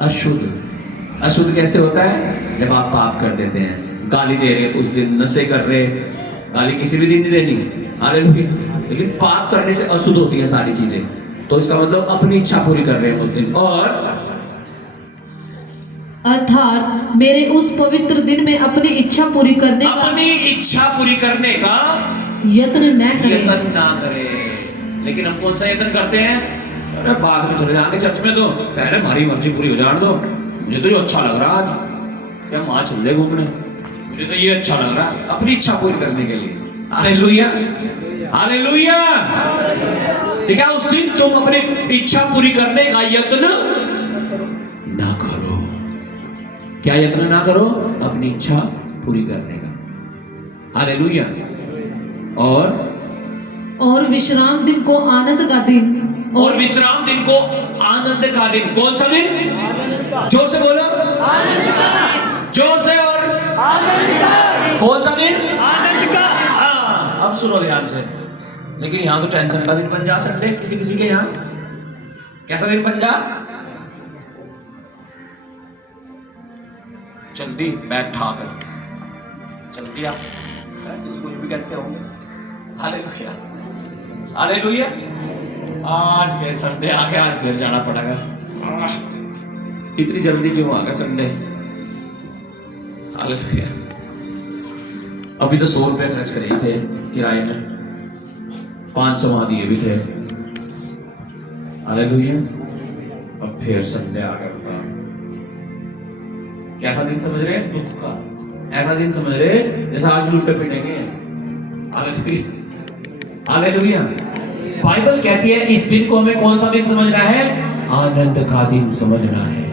अशुद्ध। अशुद्ध कैसे होता है? जब आप पाप कर देते हैं, गाली दे रहे उस दिन, नशे कर रहे, गाली किसी भी दिन नहीं देनी, हालेलुया, लेकिन पाप करने से अशुद्ध होती है सारी चीजें, तो इसका मतलब अपनी इच्छा पूरी कर रहे हैं उस दिन। और अर्थात मेरे उस पवित्र दिन में अपनी इच्छा पूरी करने का यत्न न करें। लेकिन हम कौन सा यत्न करते हैं? अरे बाद में चले जाएंगे चर्च में, तो पहले हमारी मर्जी पूरी हो जाने दो, मुझे तो ये अच्छा लग रहा है, आज क्या वहां चल रहे घूमने, मुझे तो ये अच्छा लग रहा है, अपनी इच्छा पूरी करने के लिए। Hallelujah, hallelujah. ठीक है, उस दिन तुम अपनी इच्छा पूरी करने का यत्न ना करो। क्या यत्न ना करो? अपनी इच्छा पूरी करने का। हालेलुया। और विश्राम दिन को आनंद का दिन, और विश्राम दिन को आनंद का दिन। कौन सा दिन? जोर से बोलो, जोर से। और कौन सा दिन? आनंद का। हाँ, अब सुनो ध्यान से। लेकिन यहाँ तो टेंशन का दिन बन जा सकते हैं किसी किसी के यहाँ। कैसा दिन बन जा? जल्दी बैठा कर, जल्दी आप इसको भी कहते होंगे। Hallelujah, hallelujah. आज फिर संडे आ गया, आज फिर जाना पड़ेगा। इतनी जल्दी क्यों आ गया संडे? हालेलुया। अभी तो 100 रुपए खर्च करे थे किराए में, 500 वहां दिए भी थे। हालेलुया। अब फिर संडे आ गया। बता कैसा दिन समझ रहे? दुख का। ऐसा दिन समझ रहे जैसा आज लूटे पिटेंगे। Hallelujah, hallelujah. बाइबल कहती है इस दिन को हमें कौन सा दिन समझना है? आनंद का दिन समझना है।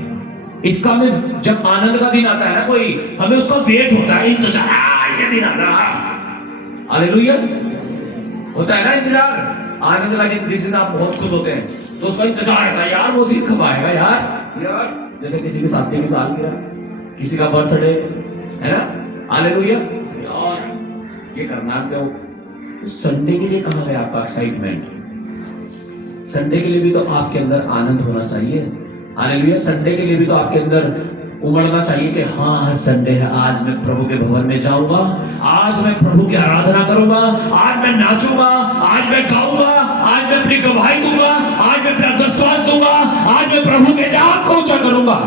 इसका में जब आनंद का दिन आता है ना कोई, हमें उसका वेट होता है, इंतजार, ये दिन आ जा। हालेलुया, होता है ना इंतजार। आनंद का दिन, जिस दिन आप बहुत खुश होते हैं तो उसका इंतजार रहता है, यार वो दिन कब आएगा यार। जैसे किसी की शादी की सालगिरह, किसी का बर्थडे, है ना? हालेलुया। यार ये करना है। संडे के लिए कहाँ गया आपका एक्साइटमेंट? संडे के लिए भी तो आपके अंदर आनंद होना चाहिए। हालेलुया। संडे के लिए भी तो आपके अंदर उमड़ना चाहिए कि हाँ संडे है, आज मैं प्रभु के भवन में जाऊंगा, आज मैं प्रभु की आराधना करूंगा, आज मैं नाचूंगा, आज मैं गाऊंगा, आज मैं अपनी गवाही दूंगा, आज मैं अपना दस्तावेज दूंगा, आज मैं प्रभु के नाम को ऊंचा करूंगा।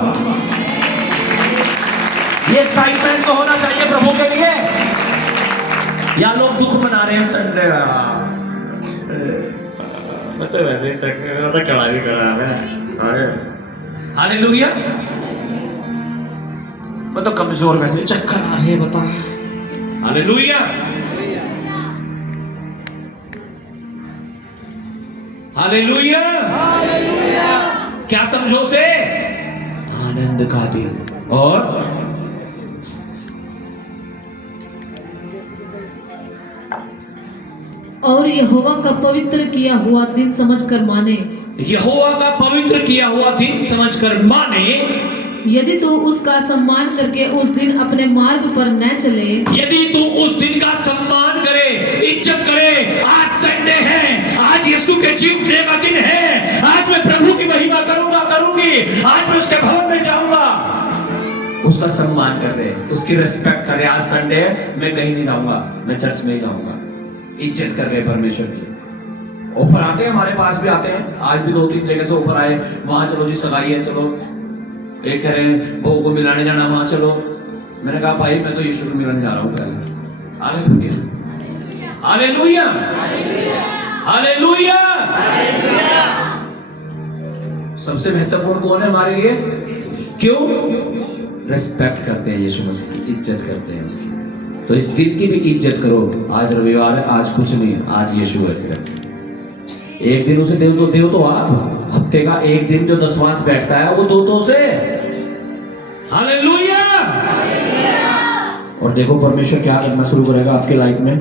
ये एक्साइटमेंट तो होना चाहिए प्रभु के लिए। या लोग दुख मना रहे हैं संडे मतलब वैसे ही तक कड़ा भी कर रहा है। हालेलुया। मैं तो कमजोर वैसे चक्कर आ रहे हैं, बता। Hallelujah, hallelujah. क्या समझो से? आनंद का दिन। और यहोवा का पवित्र किया हुआ दिन समझकर माने। यहोवा का पवित्र किया हुआ दिन समझकर माने। यदि तू उसका सम्मान करके उस दिन अपने मार्ग पर न चले, यदि तू उस दिन का सम्मान करे, इज्जत करे, आज संडे है, आज यीशु के जी उठने का दिन है, आज मैं प्रभु की महिमा करूंगा, करूंगी, आज मैं उसके भवन में जाऊंगा, उसका सम्मान कर रहे, उसकी रिस्पेक्ट करे। आज संडे है, मैं कहीं नहीं जाऊंगा, मैं चर्च में ही जाऊंगा। इज्जत कर रहे परमेश्वर की। ऑफर आते हैं, हमारे पास भी आते हैं, आज भी 2-3 जगह से ऑफर आए, वहां चलो जी सगाई है, चलो। एक कह रहे हैं बहू को मिलाने जाना, वहां चलो। मैंने कहा भाई मैं तो यीशु को मिलाने जा रहा हूँ पहले। Hallelujah, hallelujah, hallelujah. सबसे महत्वपूर्ण कौन है हमारे लिए? क्यों? रिस्पेक्ट करते हैं यीशु मसीह की, इज्जत करते हैं उसकी। तो इस दिन की भी इज्जत करो। आज रविवार है, आज कुछ नहीं, आज यीशु है सिर्फ। एक दिन उसे देव तो आप हफ्ते का एक दिन जो दसवांश बैठता है वो दो से। हालेलुया। और देखो परमेश्वर क्या करना शुरू करेगा आपके लाइफ में।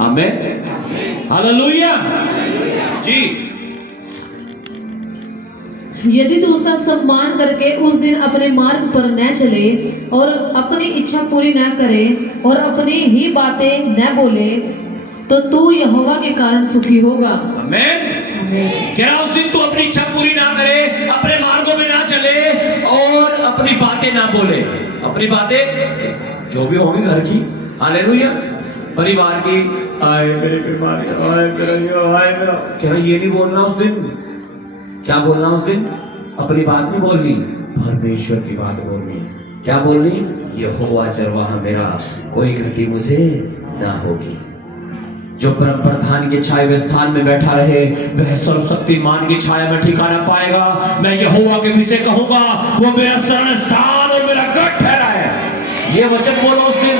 आमीन, हालेलुया जी। यदि तू उसका सम्मान करके उस दिन अपने मार्ग पर न चले और अपनी इच्छा पूरी न करे और अपनी ही बातें न बोले, तो तू यहोवा के कारण सुखी होगा। आमीन। क्या उस दिन तू अपनी इच्छा पूरी ना करे, अपने मार्गों में ना चले और अपनी बातें ना बोले। अपनी बातें जो भी होंगी घर की, हालेलुया, परिवार की, आए मेरी बीमारी, आए मेरा ये, आए मेरा, क्या ये नहीं बोलना उस दिन। क्या बोलना उस दिन? अपनी बात नहीं बोलनी, परमेश्वर की बात बोलनी। क्या बोलनी? यहोवा चरवाहा मेरा, कोई घटी मुझे ना होगी। जो परम प्रधान के छाए हुए स्थान में बैठा रहे, वह सर्वशक्तिमान की छाया में ठिकाना पाएगा। मैं यहोवा के विषय कहूंगा, वो मेरा शरण स्थान और मेरा गढ़ ठहरा है। ये वचन बोलो उस दिन।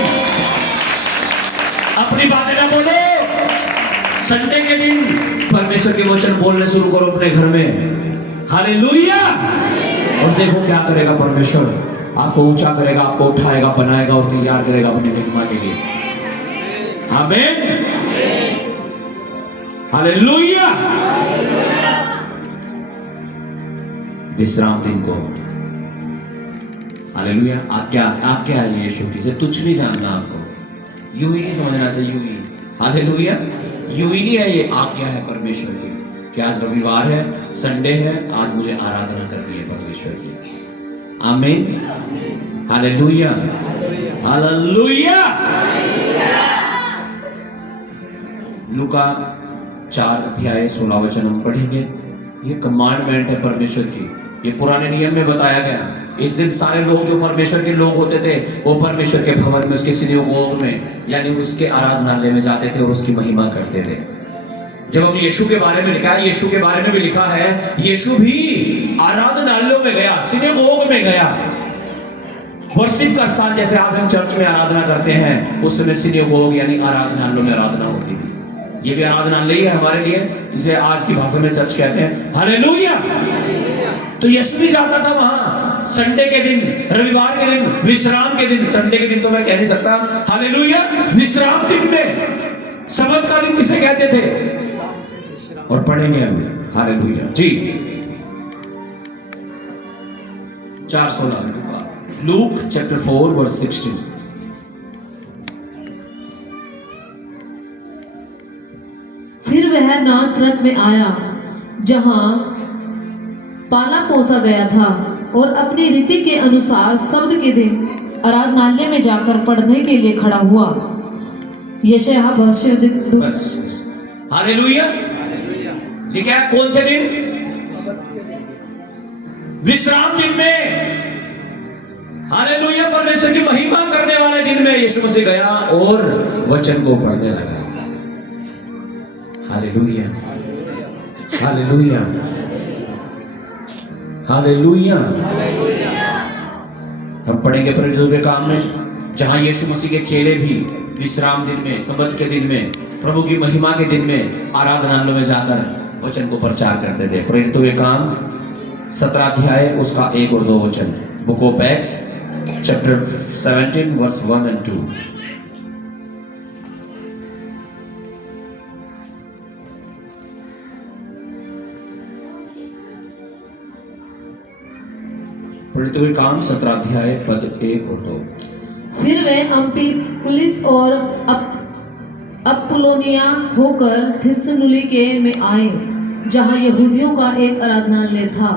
अपनी बातें ना बोलो। संडे के दिन परमेश्वर के वचन बोलने शुरू करो अपने घर में। हालेलुया। और देखो क्या करेगा परमेश्वर, आपको ऊंचा करेगा, आपको उठाएगा, बनाएगा और तैयार करेगा अपनी महिमा के लिए। आमीन, हालेलुया। विश्राम दिन को, हालेलुया, आज्ञा है यीशु की, से तुच्छ नहीं जानना आपको, यूं ही नहीं समझना से, यूं ही, हालेलुया, यूं ही नहीं है, ये आज्ञा है परमेश्वर की कि आज रविवार है, संडे है, आज मुझे आराधना करनी है परमेश्वर की। आमीन, हालेलुया, हालेलुया। लूका 4:16 हम पढ़ेंगे। ये कमांडमेंट है परमेश्वर की, ये पुराने नियम में बताया गया। इस दिन सारे लोग जो परमेश्वर के लोग होते थे, वो परमेश्वर के भवन में, उसके सिनेगोग में, यानी उसके आराधनालय में जाते थे और उसकी महिमा करते थे। जब हम यीशु के बारे में लिखा है, यीशु के बारे में भी लिखा है, यीशु भी आराधनालयों में गया, सिनेगोग में गया। वर्शिप का स्थान, जैसे आज हम चर्च में आराधना करते हैं, उस समय सिनेगोग यानी आराधनालयों में आराधना होती थी। ये भी आराधनालय है हमारे लिए, इसे आज की भाषा में चर्च कहते हैं। हालेलुया। तो यीशु भी जाता था वहां संडे के दिन, रविवार के दिन, विश्राम के दिन। संडे के दिन तो मैं कह नहीं सकता, हालेलुया, विश्राम दिन में, सबत का दिन जिसे कहते थे। और पढ़ेंगे हम, हालेलुया जी। 4:16 लूक चैप्टर 4 वर्स 16। फिर वह नासरत में आया, जहां पाला पोसा गया था, और अपनी रीति के अनुसार शब्द के दिन आराधनालय में जाकर पढ़ने के लिए खड़ा हुआ। यशायाह भविष्यवक्ता, बस, हालेलुया। लिखा है कौन से दिन? विश्राम दिन में, हालेलुया, परमेश्वर की महिमा करने वाले दिन में यीशु मसीह गया और वचन को पढ़ने लगा। Hallelujah, hallelujah, hallelujah. हम पढ़ेंगे परमेश्वर के काम में, जहां यीशु मसीह के चेले भी विश्राम दिन में, सबत के दिन में, प्रभु की महिमा के दिन में आराधनालयों में जाकर वचन को प्रचार करते थे। प्रेरितों के काम 17 अध्याय उसका 1 और 2 वचन, book of acts chapter 17 verse 1 and 2। प्रेरितों के काम 17 अध्याय पद 1 और 2। फिर वे अम्फिपुलिस और अपुल्लोनिया होकर थिस्सलुनीके में आए, जहां यहूदियों का एक आराधनालय था।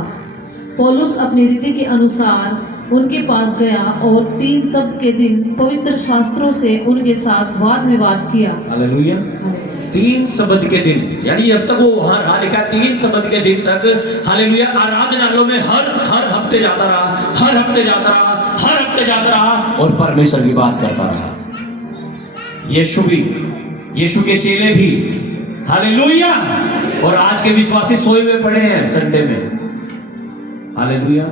पौलुस अपनी रीति के अनुसार उनके पास गया और 3 सप्ताह के दिन पवित्र शास्त्रों से उनके साथ वाद विवाद किया। हालेलुया। 3 सब्त के दिन, यानी अब तक वो वहां रहा, लिखा 3 सब्त के दिन तक, हालेलुया, आराधनालयों में हर हफ्ते जाता रहा, हर हफ्ते जाता रहा, हर हफ्ते जाता रहा और परमेश्वर की बात करता रहा। यीशु भी, यीशु के चेले भी, हालेलुया। और आज के विश्वासी सोए हुए पड़े हैं संडे में। Hallelujah,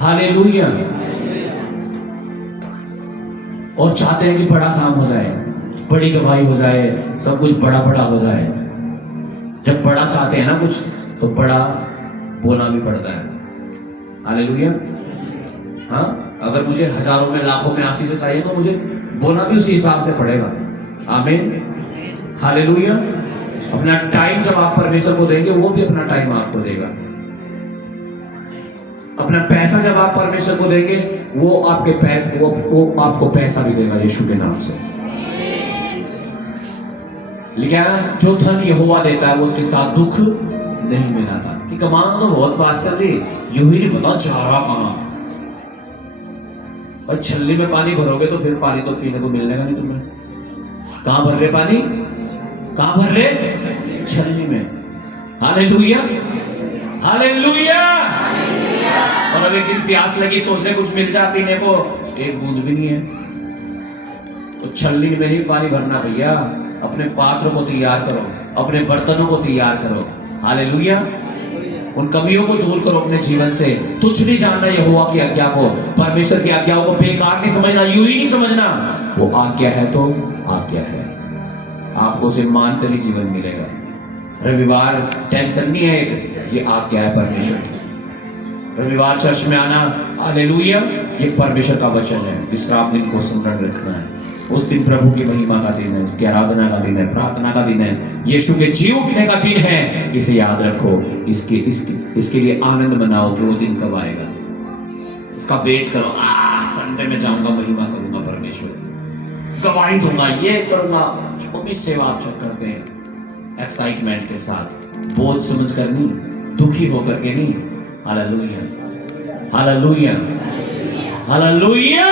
hallelujah. और चाहते हैं कि बड़ा काम हो जाए, बड़ी गवाही हो जाए, सब कुछ बड़ा बड़ा हो जाए। जब बड़ा चाहते हैं ना कुछ, तो बड़ा बोलना भी पड़ता है। हालेलुया। हाँ, अगर मुझे हजारों में, लाखों में आशीष से चाहिए, तो मुझे बोलना भी उसी हिसाब से पड़ेगा। आमीन, हालेलुया। अपना टाइम जब आप परमेश्वर को देंगे, वो भी अपना टाइम आपको देगा। अपना पैसा जब आप परमेश्वर को देंगे, वो आपको पैसा भी देगा यीशु के नाम से। लेकिन जो धन यहोवा देता है, वो उसके साथ दुख नहीं मिलाता। कि कमाना तो बहुत पास्टर जी, यूं ही नहीं पता जा रहा कहां। और छल्ली में पानी भरोगे तो फिर पानी तो पीने को मिलने का नहीं तुम्हें। कहां भर रहे पानी? कहां भर रहे? छल्ली में। Hallelujah, hallelujah. और अब एक दिन प्यास लगी, सोच रहे कुछ मिल जाए पीने को, एक बूंद भी नहीं है। तो छल्ली में नहीं पानी भरना भैया, अपने पात्र को तैयार करो, अपने बर्तनों को तैयार करो। हालेलुया। उन कमियों को दूर करो अपने जीवन से। तुच्छ नहीं जानना यहोवा की आज्ञा को, परमेश्वर की आज्ञाओं को बेकार नहीं समझना, यूं ही नहीं समझना। वो आज्ञा है तो आज्ञा है, आपको उसे मानकर ही जीवन मिलेगा। रविवार टेंशन नहीं है, एक ये आज्ञा है परमेश्वर की। रविवार चर्च में आना, हालेलुया, ये परमेश्वर का वचन है। विश्राम दिन को स्मरण रखना है। उस दिन प्रभु की महिमा का दिन है, उसकी आराधना का दिन है, प्रार्थना का दिन है, यीशु के जी उठने का दिन है। इसे याद रखो, इसके लिए आनंद मनाओ कि वो दिन कब आएगा। इसका वेट करो। संडे में जाऊंगा, महिमा करूंगा परमेश्वर की, गवाही दूंगा, ये करूंगा। जो भी सेवा आप करते हैं एक्साइटमेंट के साथ, बोझ समझ कर नहीं, दुखी होकर के नहीं। Hallelujah, hallelujah, hallelujah.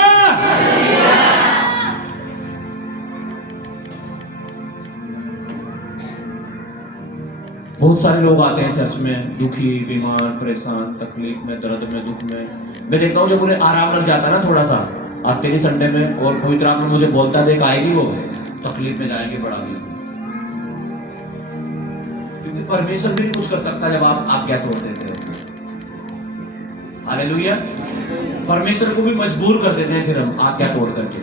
बहुत सारे लोग आते हैं चर्च में दुखी, बीमार, परेशान, तकलीफ में, दर्द में, दुख में। मैं देखता हूँ जब उन्हें आराम लग जाता है ना थोड़ा सा, आते ही संडे में, और पवित्र आत्मा मुझे बोलता देख आएगी वो, तकलीफ में जाएंगे बड़ा दिन। क्योंकि परमेश्वर भी नहीं कुछ कर सकता जब आप आज्ञा तोड़ देते हो। हालेलुया। परमेश्वर को भी मजबूर कर देते हैं फिर हम आज्ञा तोड़ करके,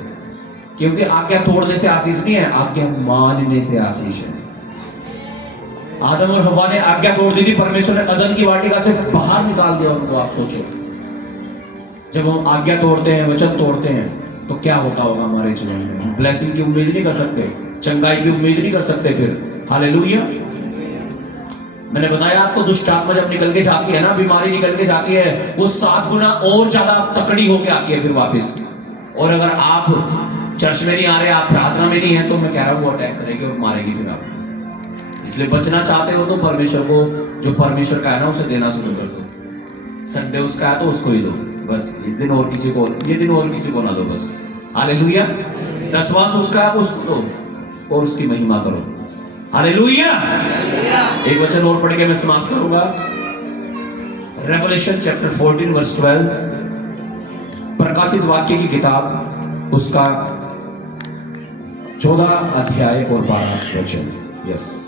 क्योंकि आज्ञा तोड़ने से आशीष नहीं है, आज्ञा मानने से आशीष है। आदम और हव्वा ने आज्ञा तोड़ दी थी, परमेश्वर ने अदन की वाटिका से बाहर निकाल दिया उनको। आप सोचो, जब हम आज्ञा तोड़ते हैं, वचन तोड़ते हैं, तो क्या होता होगा हमारे जीवन में। ब्लेसिंग की उम्मीद नहीं कर सकते, चंगाई की उम्मीद नहीं कर सकते फिर। हालेलुया। मैंने बताया आपको, दुष्ट आत्मा जब निकल के जाती है ना, बीमारी निकल के जाती है, वो 7 गुना और ज्यादा तकड़ी होके आती है फिर वापस। और अगर आप चर्च में नहीं आ रहे, आप प्रार्थना में नहीं है, तो मैं कह रहा हूँ वो अटैक करेगी और मारेगी फिर आप। इसलिए बचना चाहते हो तो परमेश्वर को, जो परमेश्वर का है ना, उसे देना शुरू कर दो। संडे उसका है तो उसको ही दो बस। इस दिन और किसी को, ये दिन और किसी को ना दो बस। हालेलुया। 10वां उसका है, उसको दो और उसकी महिमा करो। हालेलुया। एक वचन और पढ़ के मैं समाप्त करूंगा। रेवलेशन चैप्टर 14 वर्स 12, प्रकाशित वाक्य की किताब, उसका 14 अध्याय और 12 वचन। यस।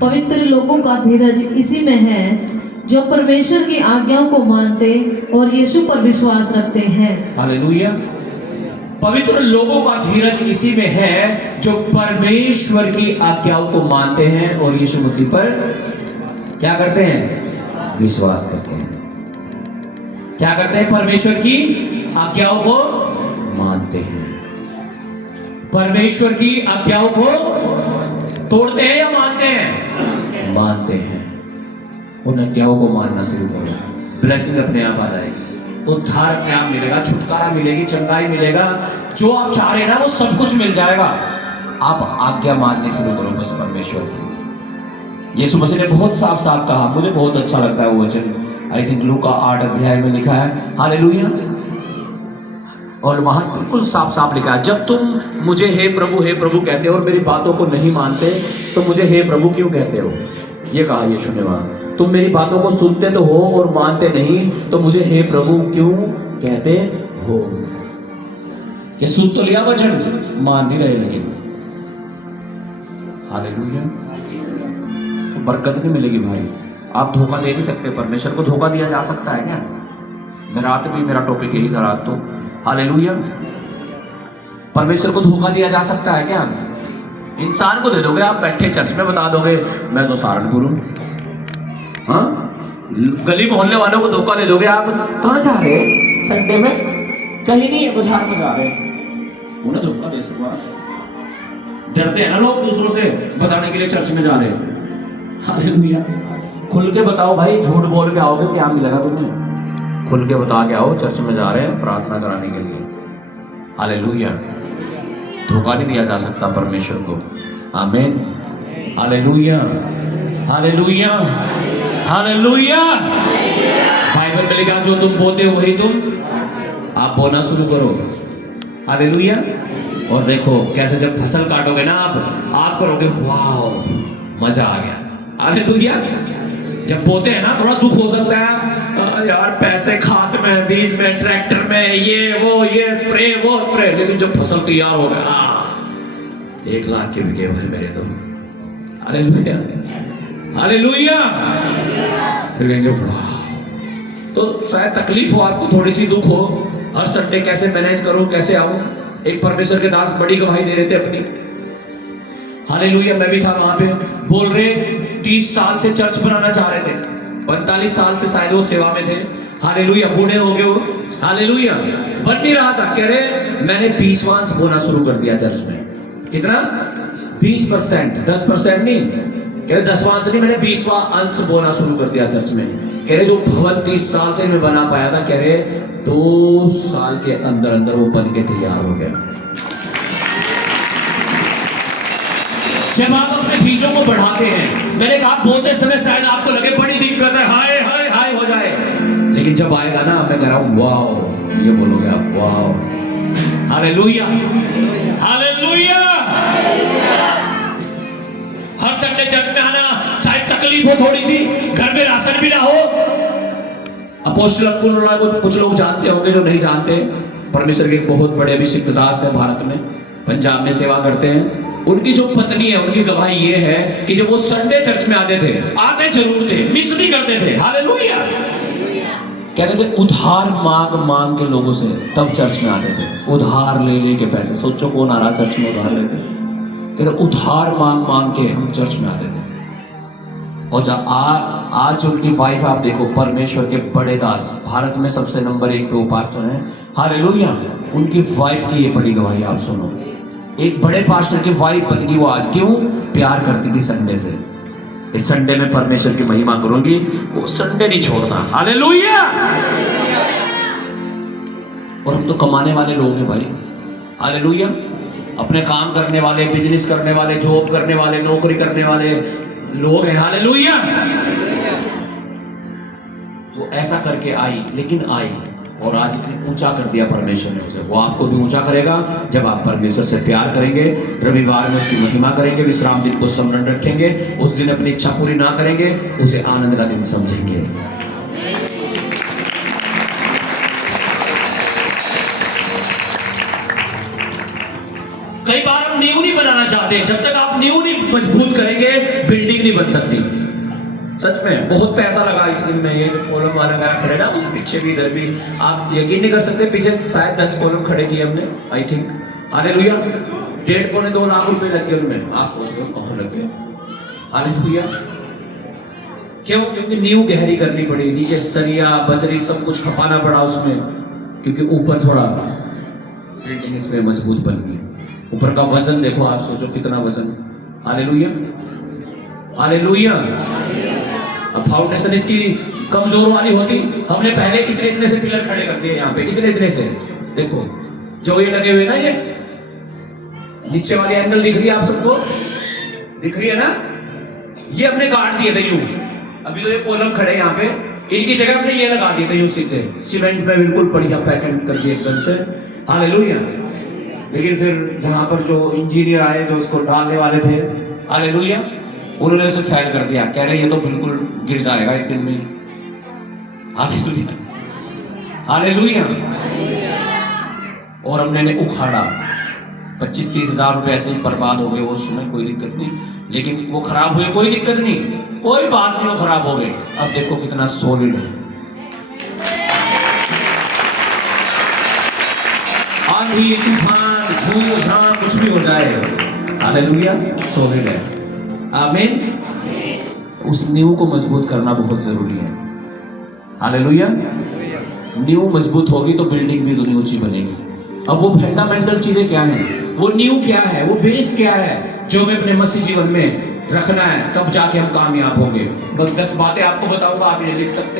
पवित्र लोगों का धीरज इसी में है जो परमेश्वर की आज्ञाओं को मानते और यीशु पर विश्वास रखते हैं। हालेलुया। पवित्र लोगों का धीरज इसी में है जो परमेश्वर की आज्ञाओं को मानते हैं और यीशु मसीह पर क्या करते हैं? विश्वास करते हैं। क्या करते हैं? परमेश्वर की आज्ञाओं को मानते हैं। परमेश्वर की आज्ञाओं को तोड़ते हैं या मानते हैं? मानते हैं। उन आज्ञाओं को मानना शुरू करो, ब्लेसिंग अपने आप आ जाएगी, उद्धार अपने आप मिलेगा, छुटकारा मिलेगी, चंगाई मिलेगा, जो आप चाह रहे हैं ना वो सब कुछ मिल जाएगा। आप आज्ञा मानने शुरू करो बस परमेश्वर की। यीशु मसीह ने बहुत साफ साफ कहा, मुझे बहुत अच्छा लगता है वो वचन, आई थिंक लूका 8 अध्याय में लिखा है। हालेलुया। और वहां बिल्कुल साफ साफ लिखा है, जब तुम मुझे हे प्रभु कहते हो और मेरी बातों को नहीं मानते तो मुझे हे प्रभु क्यों कहते हो? ये कहा यीशु ने वहां। तुम मेरी बातों को सुनते तो हो और मानते नहीं, तो मुझे हे प्रभु क्यों कहते हो? ये सुन तो लिया वचन, मान नहीं रहे लेकिन। हालेलुया। तो बरकत नहीं मिलेगी भाई। आप धोखा दे नहीं सकते, परमेश्वर को धोखा दिया जा सकता है क्या? मैं रात भी, मेरा टॉपिक यही था रात तो। हालेलुया। परमेश्वर को धोखा दिया जा सकता है क्या? इंसान को दे दोगे आप, बैठे चर्च में बता दोगे मैं तो सहारनपुर हूं। हाँ, गली मोहल्ले वालों को धोखा दे दोगे आप, कहाँ जा रहे हैं संडे में? कहीं नहीं, बाजार में जा रहे हैं। उन्हें धोखा दे सको आप। डरते हैं ना लोग दूसरों से बताने के लिए चर्च में जा रहे हैं। हालेलुया। खुल के बताओ भाई, झूठ बोल के आओगे क्या मिलेगा तुम्हें? खुल के बता के आओ, चर्च में जा रहे हैं प्रार्थना कराने के लिए। हालेलुया। धोखा नहीं दिया जा सकता परमेश्वर को। आमीन। Hallelujah, hallelujah, hallelujah. बाइबल में लिखा जो तुम बोते हो वही तुम आप बोना शुरू करो। हालेलुया। और देखो कैसे जब फसल काटोगे ना आप करोगे वाह मजा आ गया। हालेलुया। जब बोते हैं ना थोड़ा दुख हो सकता है यार, पैसे खाद में, बीज में, ट्रैक्टर में, ये वो, ये स्प्रे वो स्प्रे, लेकिन जब फसल तैयार हो गया 1 लाख के बिके हुए मेरे तो। Hallelujah, hallelujah. फिर कहेंगे वाह। तो शायद तकलीफ हो आपको, थोड़ी सी दुख हो, हर संडे कैसे मैनेज करूं, कैसे आऊं। एक परमेश्वर के दास बड़ी गवाही दे रहे थे अपनी। हालेलुया। मैं भी था वहां पे, बोल रहे 30 साल से चर्च बनाना चाह रहे थे, 45 साल से शायद वो सेवा में थे। हालेलुया। बूढ़े हो गए वो। हालेलुया। बन नहीं रहा था, कह रहे मैंने 20वांश बोना शुरू कर दिया चर्च में। कितना? 20%, 10% नहीं, कह रहे 10वांश नहीं, मैंने 20वां अंश बोना शुरू कर दिया चर्च में। कह रहे जो भवन 30 साल से मैं बना पाया था, कह रहे 2 साल के अंदर अंदर वो बन के तैयार हो गया। जब आप अपने बीजों को बढ़ाते हैं, मैंने कहा बोलते समय शायद आपको लगे बड़ी दिक्कत है, हाय हाय हाय हो जाए, लेकिन जब आएगा ना मैं कह रहा हूं वाह, ये बोलोगे आप वाह। Hallelujah, hallelujah. हर संडे चर्च में आना, शायद तकलीफ हो थोड़ी सी, घर में राशन भी ना हो। अपोस्तल अपुल्लोस को कुछ लोग जानते होंगे, जो नहीं जानते, परमेश्वर के एक बहुत बड़े अभिषिक्त दास है, भारत में पंजाब में सेवा करते हैं। उनकी जो पत्नी है, उनकी गवाही ये है कि जब वो संडे चर्च में आते थे, आते जरूर थे, मिस नहीं करते थे। हालेलुया। कहते थे उधार मांग मांग के लोगों से तब चर्च में आते थे, उधार ले ले के पैसे। सोचो कौन आ रहा चर्च में उधार लेके? कहते उधार मांग मांग के हम चर्च में आते थे। और जब आज उनकी वाइफ आप देखो, परमेश्वर के बड़े दास, भारत में सबसे नंबर 1 पे वो पास्टर हैं। हालेलुया। उनकी वाइफ की ये बड़ी गवाही आप सुनो। एक बड़े पास्टर की वाइफ बन गई वो आज। क्यों? प्यार करती थी संडे से। इस संडे में परमेश्वर की महिमा करूंगी, वो संडे नहीं छोड़ना। हालेलुया। और हम तो कमाने वाले लोग हैं भाई। हालेलुया। अपने काम करने वाले, बिजनेस करने वाले, जॉब करने वाले, नौकरी करने वाले लोग हैं। हालेलुया। वो ऐसा करके आई, लेकिन आई और आज इतनी ऊंचा कर दिया परमेश्वर ने उसे। वो आपको भी ऊंचा करेगा जब आप परमेश्वर से प्यार करेंगे, रविवार में उसकी महिमा करेंगे, विश्राम दिन को स्मरण रखेंगे, उस दिन अपनी इच्छा पूरी ना करेंगे, उसे आनंद का दिन समझेंगे। कई बार हम नींव नहीं बनाना चाहते। जब तक आप नींव नहीं मजबूत करेंगे, बिल्डिंग नहीं बन सकती। सच में बहुत पैसा लगा इनमें। ये जो कॉलम वाला गाया खड़े ना, पीछे भी इधर भी, आप यकीन नहीं कर सकते, पीछे शायद 10 कॉलम खड़े किए हमने, आई थिंक। हालेलुया। 1.5-2 लाख रुपए लग गए उनमें। आप सोच रहे हो कहाँ लग गए? हालेलुया। क्यों? क्योंकि नींव गहरी करनी पड़ी, नीचे सरिया बजरी सब कुछ खपाना पड़ा उसमें, क्योंकि ऊपर थोड़ा बिल्डिंग इसमें मजबूत बन गई। ऊपर का वजन देखो, आप सोचो कितना वजन। Hallelujah, hallelujah. अब फाउंडेशन इसकी कमजोर वाली होती, हमने पहले इतने इतने से पिलर खड़े कर दिए यहाँ पे, इतने इतने से। देखो जो ये लगे हुए ना, ये नीचे वाली एंगल दिख रही है आप सबको? दिख रही है ना? ये हमने काट दिए थे यूं। अभी तो ये कॉलम खड़े यहाँ पे, इनकी जगह हमने ये लगा दिए थे यूं सीधे, सीमेंट में बिल्कुल बढ़िया पैकेट कर दिए एकदम से। हालेलुया। लेकिन फिर जहां पर जो इंजीनियर आए, जो इसको डालने वाले थे, हालेलुया, उन्होंने उसे फेल कर दिया। कह रहे ये तो बिल्कुल गिर जाएगा एक दिन में। Hallelujah, hallelujah. और हमने उखाड़ा, 25-30 हजार रुपए ऐसे ही बर्बाद हो गए वो समय, कोई दिक्कत नहीं। लेकिन वो खराब हुए, कोई दिक्कत नहीं, कोई बात नहीं, वो खराब हो गए। अब देखो कितना सॉलिड है। आंधी तूफान झूम झाम कुछ भी हो जाए, हालेलुया, सॉलिड है। आमीन। उस नींव को मजबूत करना बहुत जरूरी है। हालेलुया। नींव मजबूत होगी तो बिल्डिंग भी दुनिया ऊंची बनेगी। अब वो फंडामेंटल चीजें क्या है, वो नींव क्या है, वो बेस क्या है, जो हमें अपने मसीह जीवन में रखना है, तब जाके हम कामयाब होंगे। बस 10 बातें आपको बताऊंगा, आप ये लिख सकते हैं।